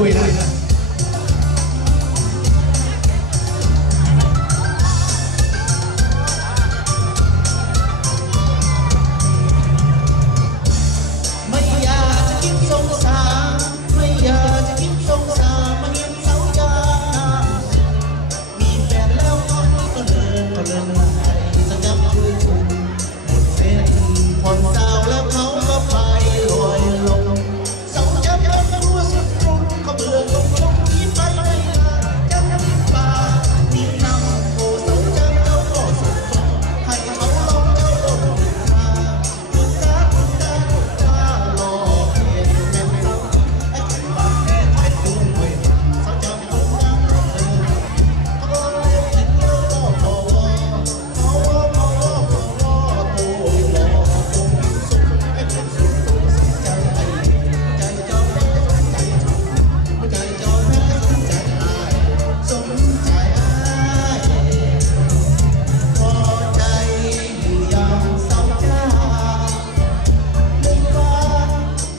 ตุยนะไม่อยากจะคิดสงสารไม่อยากจะคิดสงสารมาเห็นสาวจ้ามีแฟนแล้วก็เลิกมาให้สักยับคืนหมดเส้นผ่อนสาวแล้วเขาก็ไปลอยลงสาวจ้ายังรู้สึกรุนเขาเบื่อลงที่ไปไม่ลาจะทำป่านี่นำโอ้สาวจ้าเจ้าก็สุดให้เขาลงเจ้าลงคุณตาหลอกเห็นแม่เราไอ้คนบ้าแค่ใช้ตัวเว้ยสาวจ้าคนดังเขาเลยกินเยอะก็พอตัวหล่อตรงสุดไอ้คนสุดตรงสิใจใจจอมแม่ใจชอบใจจอมแม่ใจอายสมใจอายพอใจอยู่อย่างสาวจ้าไม่ว่า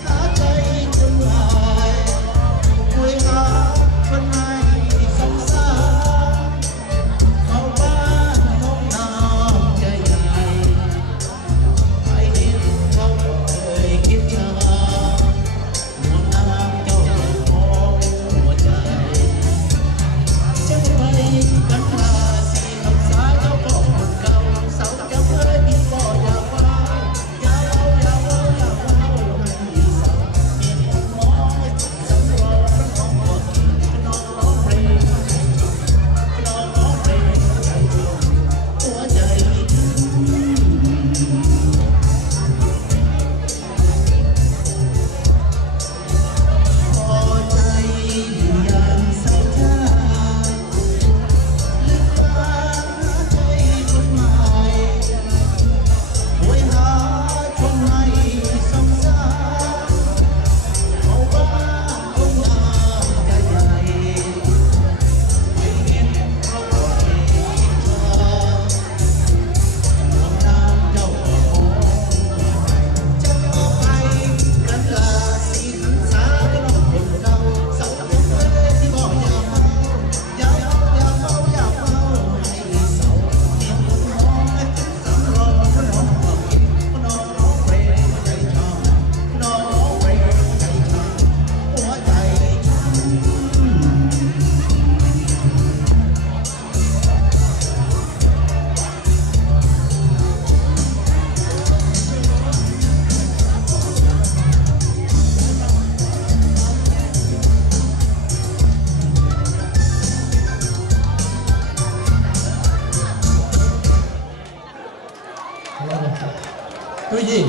หาใจคนหายคุยหาคนให้สงสารเข้าบ้านห้องน้ำใจใหญ่ใครเห็นเขาก็เคยคิดช้าหัวน้ำเจ้าของหัวใจจะไปกันมาสีคำสาเจ้าของคนเก่าสาวจะเคยมีบ่อย่าว่าอย่าเอาอย่าเอาอย่าเอาให้สาวเห็นมองสำรองของหัวกินน้องร้องเพลงน้องร้องเพลงใจจริงหัวใจพอใจอยู่อย่างสาวจ้าลึกฟ้าใจคนใหม่โหยหาคนให้สงสารเขาบ้านคนงามใจใหญ่ไม่เห็นเขาก็เห็นชาหัวน้ำเจ้าของจะเอาไปกันลาสีขันสาก็น้องคนเก่าสาวจะเคยที่บ่อย่าเมาอย่าเอาอย่าเมาอย่าเมาให้สาวเห็นคนมองให้สำรองคนน้องก็กินคนน้องร้องเพลงใจชอบน้องร้องเพลงใจชอบหัวใจ ตุยยี่